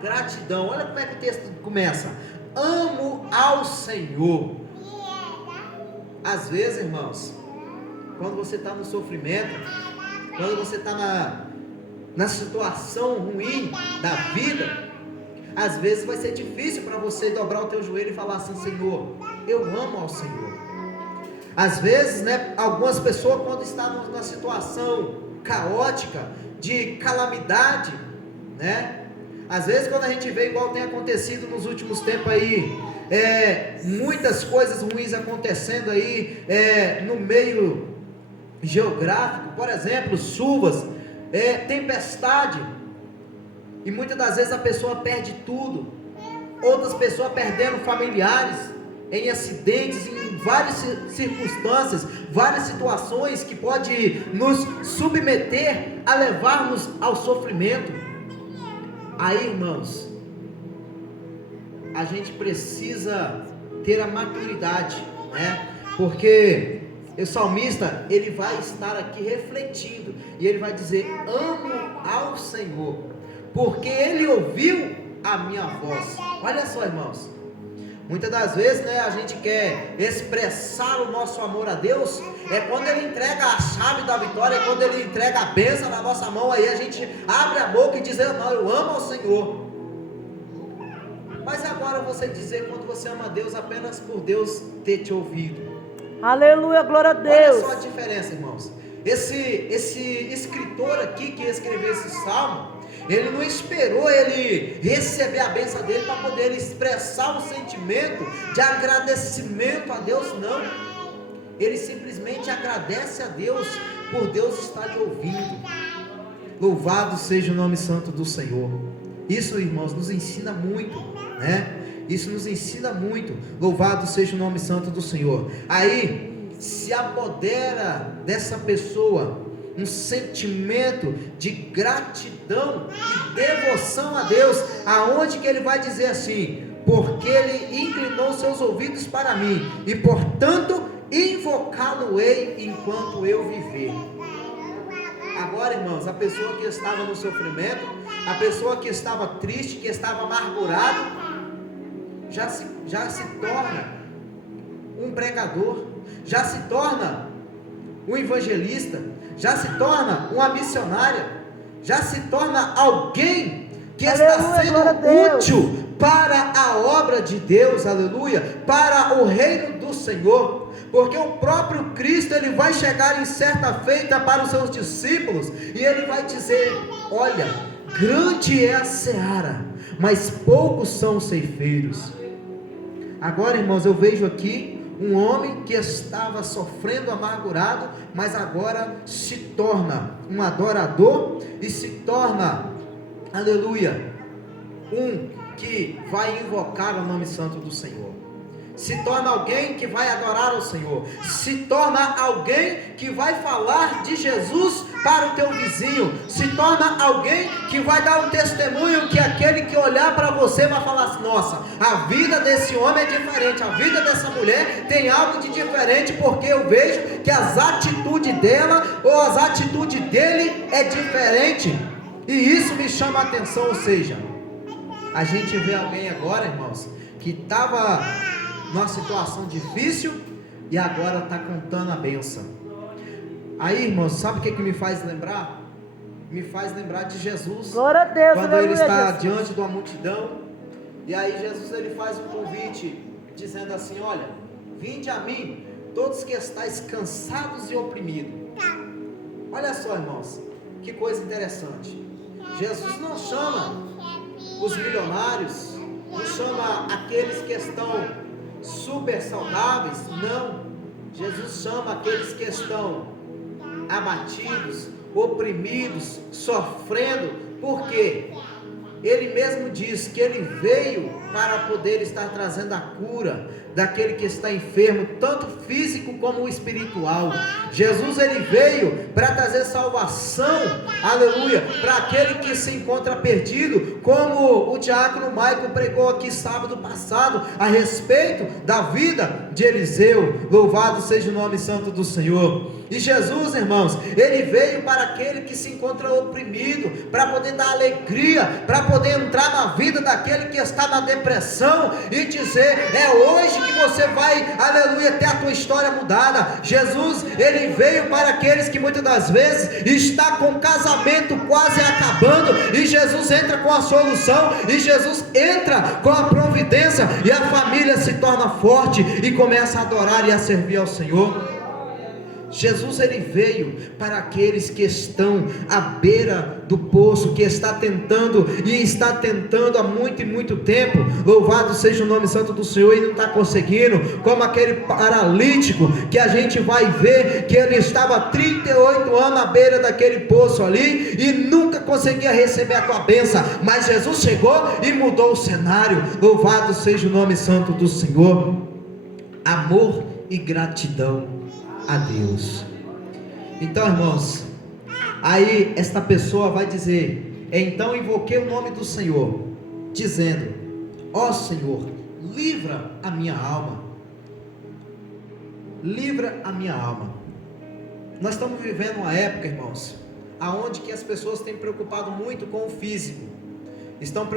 gratidão. Olha como é que o texto começa: amo ao Senhor. Às vezes, irmãos, quando você está no sofrimento, quando você está na situação ruim da vida, às vezes vai ser difícil para você dobrar o teu joelho e falar assim: Senhor, eu amo ao Senhor. Às vezes, né, algumas pessoas, quando estão numa situação caótica, de calamidade, né, às vezes quando a gente vê, igual tem acontecido nos últimos tempos aí, muitas coisas ruins acontecendo aí, no meio geográfico, por exemplo, chuvas, tempestade, e muitas das vezes a pessoa perde tudo, outras pessoas perdendo familiares em acidentes, em várias circunstâncias, várias situações que pode nos submeter a levarmos ao sofrimento. Aí, irmãos, a gente precisa ter a maturidade, né? Porque o salmista, ele vai estar aqui refletindo, e ele vai dizer: amo ao Senhor, porque Ele ouviu a minha voz. Olha só, irmãos, muitas das vezes, né, a gente quer expressar o nosso amor a Deus, quando Ele entrega a chave da vitória, quando Ele entrega a bênção na nossa mão, aí a gente abre a boca e diz: não, eu amo ao Senhor. Mas agora você dizer quando você ama a Deus apenas por Deus ter te ouvido. Aleluia, glória a Deus. Olha só a diferença, irmãos. Esse escritor aqui que escreveu esse salmo, ele não esperou ele receber a bênção dele para poder expressar um sentimento de agradecimento a Deus, não. Ele simplesmente agradece a Deus por Deus estar lhe ouvindo. Louvado seja o nome santo do Senhor. Isso, irmãos, nos ensina muito, né? Isso nos ensina muito. Louvado seja o nome santo do Senhor. Aí se apodera dessa pessoa um sentimento de gratidão e devoção a Deus, aonde que ele vai dizer assim: porque Ele inclinou seus ouvidos para mim, e portanto invocá-lo-ei enquanto eu viver. Agora, irmãos, a pessoa que estava no sofrimento, a pessoa que estava triste, que estava amargurado, já se torna um pregador, já se torna um evangelista, já se torna uma missionária, já se torna alguém que está sendo útil para a obra de Deus, aleluia, para o reino do Senhor. Porque o próprio Cristo, ele vai chegar em certa feita para os seus discípulos, e ele vai dizer: olha, grande é a seara, mas poucos são os ceifeiros. Agora, irmãos, eu vejo aqui um homem que estava sofrendo, amargurado, mas agora se torna um adorador, e se torna, aleluia, um que vai invocar o nome santo do Senhor. Se torna alguém que vai adorar ao Senhor, se torna alguém que vai falar de Jesus para o teu vizinho, se torna alguém que vai dar um testemunho, que aquele que olhar para você vai falar assim: nossa, a vida desse homem é diferente, a vida dessa mulher tem algo de diferente, porque eu vejo que as atitudes dela ou as atitudes dele é diferente, e isso me chama a atenção. Ou seja, a gente vê alguém agora, irmãos, que estava numa situação difícil e agora está contando a bênção. Aí, irmãos, sabe o que me faz lembrar? Me faz lembrar de Jesus. Glória a Deus, quando ele está Jesus. diante de uma multidão, e aí Jesus, ele faz um convite, dizendo assim: olha, vinde a mim, todos que estáis cansados e oprimidos. Olha só, irmãos, que coisa interessante. Jesus não chama os milionários, não chama aqueles que estão super saudáveis, não. Jesus chama aqueles que estão abatidos, oprimidos, sofrendo. Por quê? Ele mesmo diz que ele veio para poder estar trazendo a cura daquele que está enfermo, tanto físico como espiritual. Jesus, ele veio para trazer salvação, aleluia, para aquele que se encontra perdido, como o diácono Maico pregou aqui sábado passado, a respeito da vida de Eliseu. Louvado seja o nome santo do Senhor. E Jesus, irmãos, ele veio para aquele que se encontra oprimido, para poder dar alegria, para poder entrar na vida daquele que está na depressão e dizer: é hoje que você vai, aleluia, ter a tua história mudada. Jesus, ele veio para aqueles que muitas das vezes está com o casamento quase acabando, e Jesus entra com a solução, e Jesus entra com a providência, e a família se torna forte e começa a adorar e a servir ao Senhor. Jesus, ele veio para aqueles que estão à beira do poço, que está tentando há muito e muito tempo. Louvado seja o nome santo do Senhor, e não está conseguindo, como aquele paralítico que a gente vai ver que ele estava há 38 anos à beira daquele poço ali e nunca conseguia receber a tua bênção, mas Jesus chegou e mudou o cenário. Louvado seja o nome santo do Senhor. Amor e gratidão a Deus. Então, irmãos, aí esta pessoa vai dizer: então invoquei o nome do Senhor, dizendo: ó Senhor, livra a minha alma, livra a minha alma. Nós estamos vivendo uma época, irmãos, aonde que as pessoas têm preocupado muito com o físico, estão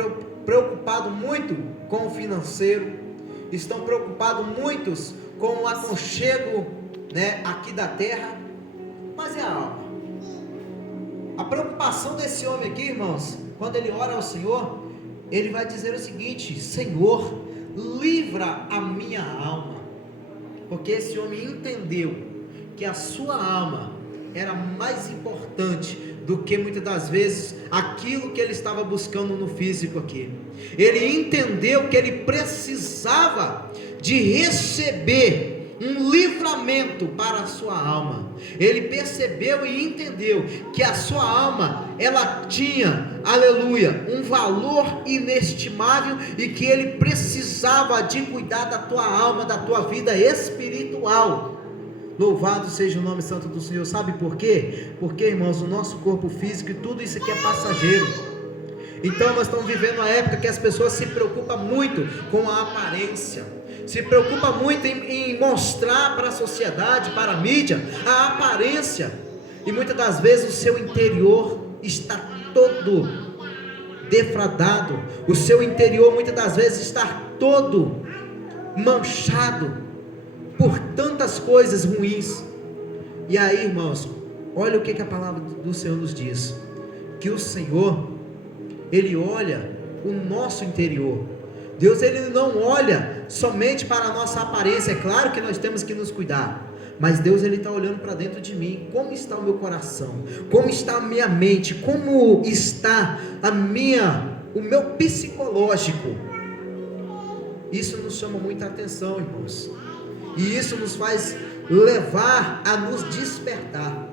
preocupados muito com o financeiro, estão preocupados muitos com o aconchego, aqui da terra, mas é a alma. A preocupação desse homem aqui, irmãos, quando ele ora ao Senhor, ele vai dizer o seguinte: Senhor, livra a minha alma, porque esse homem entendeu que a sua alma era mais importante do que muitas das vezes aquilo que ele estava buscando no físico aqui. Ele entendeu que ele precisava de receber um livramento para a sua alma. Ele percebeu e entendeu que a sua alma, ela tinha, aleluia, um valor inestimável, e que ele precisava de cuidar da tua alma, da tua vida espiritual. Louvado seja o nome santo do Senhor. Sabe por quê? Porque, irmãos, o nosso corpo físico e tudo isso aqui é passageiro. Então nós estamos vivendo uma época que as pessoas se preocupam muito com a aparência, se preocupa muito em mostrar para a sociedade, para a mídia, a aparência, e muitas das vezes o seu interior está todo defraudado, o seu interior muitas das vezes está todo manchado por tantas coisas ruins. E aí, irmãos, olha o que a palavra do Senhor nos diz: que o Senhor, ele olha o nosso interior. Deus, ele não olha somente para a nossa aparência. É claro que nós temos que nos cuidar, mas Deus, ele está olhando para dentro de mim. Como está o meu coração? Como está a minha mente? Como está o meu psicológico? Isso nos chama muita atenção, irmãos, e isso nos faz levar a nos despertar.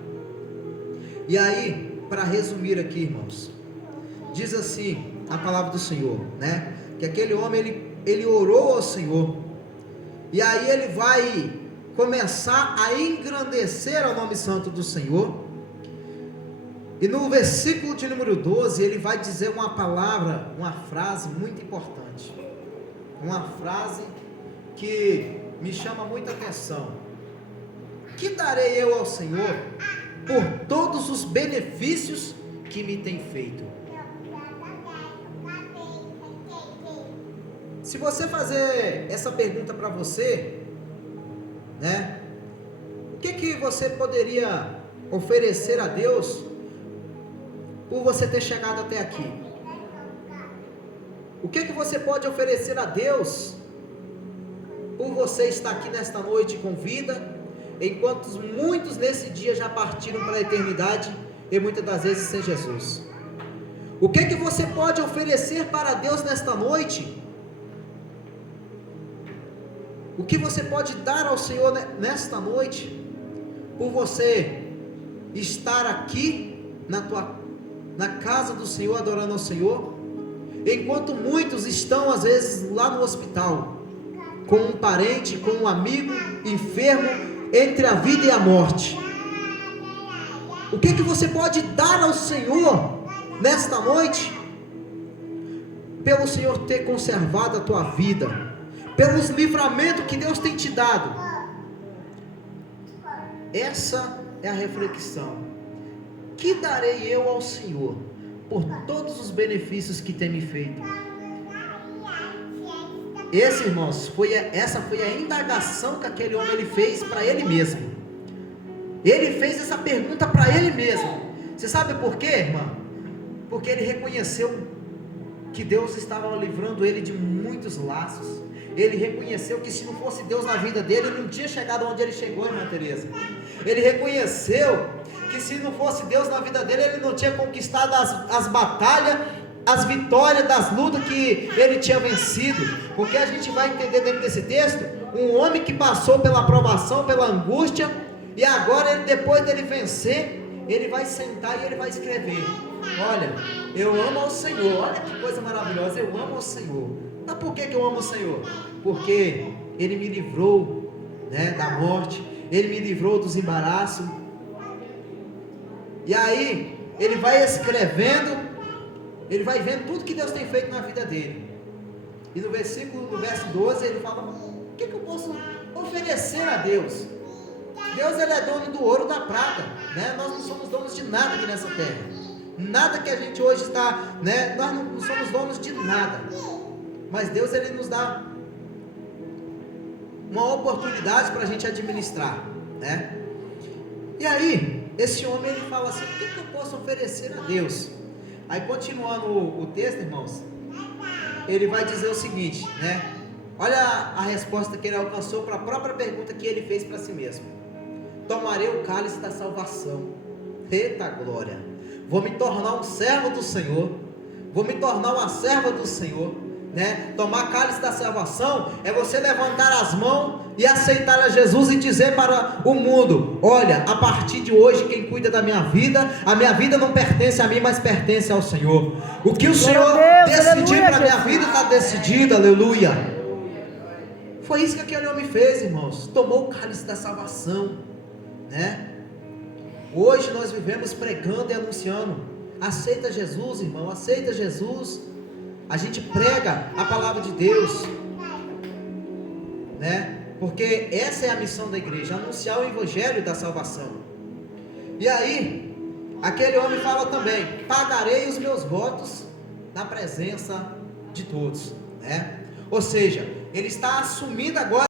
E aí, para resumir aqui, irmãos, diz assim a palavra do Senhor, que aquele homem, ele orou ao Senhor, e aí ele vai começar a engrandecer o nome santo do Senhor, e no versículo de número 12, ele vai dizer uma palavra, uma frase muito importante, uma frase que me chama muita atenção: que darei eu ao Senhor por todos os benefícios que me tem feito? Se você fazer essa pergunta para você, o que você poderia oferecer a Deus por você ter chegado até aqui? O que você pode oferecer a Deus por você estar aqui nesta noite com vida, enquanto muitos nesse dia já partiram para a eternidade, e muitas das vezes sem Jesus? O que você pode oferecer para Deus nesta noite? O que você pode dar ao Senhor nesta noite, por você estar aqui na casa do Senhor, adorando ao Senhor, enquanto muitos estão às vezes lá no hospital, com um parente, com um amigo enfermo, entre a vida e a morte? O que você pode dar ao Senhor nesta noite, pelo Senhor ter conservado a tua vida, pelos livramentos que Deus tem te dado? Essa é a reflexão. Que darei eu ao Senhor por todos os benefícios que tem me feito? Irmãos, essa foi a indagação que aquele homem ele fez para ele mesmo. Ele fez essa pergunta para ele mesmo. Você sabe por quê, irmã? Porque ele reconheceu que Deus estava livrando ele de muitos laços. Ele reconheceu que se não fosse Deus na vida dele, ele não tinha chegado onde ele chegou, irmã Teresa. Ele reconheceu que se não fosse Deus na vida dele, ele não tinha conquistado as batalhas, as vitórias das lutas que ele tinha vencido. Porque a gente vai entender dentro desse texto, um homem que passou pela provação, pela angústia, e agora depois dele vencer, ele vai sentar e ele vai escrever: olha, eu amo ao Senhor. Olha que coisa maravilhosa, eu amo ao Senhor. Mas por que eu amo o Senhor? Porque Ele me livrou, né, da morte, Ele me livrou dos embaraços. E aí, ele vai escrevendo, ele vai vendo tudo que Deus tem feito na vida dele. E no verso 12, ele fala: o que eu posso oferecer a Deus? Deus, ele é dono do ouro e da prata, né? Nós não somos donos de nada aqui nessa terra. Nada que a gente hoje está, né? Nós não somos donos de nada. Mas Deus, ele nos dá uma oportunidade para a gente administrar, né? E aí, esse homem, ele fala assim: o que eu posso oferecer a Deus? Aí, continuando o texto, irmãos, ele vai dizer o seguinte, né? Olha a resposta que ele alcançou para a própria pergunta que ele fez para si mesmo: tomarei o cálice da salvação. Eita glória! Vou me tornar um servo do Senhor, vou me tornar uma serva do Senhor, né? Tomar cálice da salvação é você levantar as mãos e aceitar a Jesus e dizer para o mundo: olha, a partir de hoje quem cuida da minha vida, a minha vida não pertence a mim, mas pertence ao Senhor. O que o Senhor decidir para a minha vida está decidido, aleluia. Foi isso que aquele homem fez, irmãos. Tomou o cálice da salvação, né? Hoje nós vivemos pregando e anunciando: aceita Jesus, irmão, aceita Jesus. A gente prega a palavra de Deus, né? Porque essa é a missão da igreja, anunciar o evangelho da salvação. E aí, aquele homem fala também: pagarei os meus votos na presença de todos, né? Ou seja, ele está assumindo agora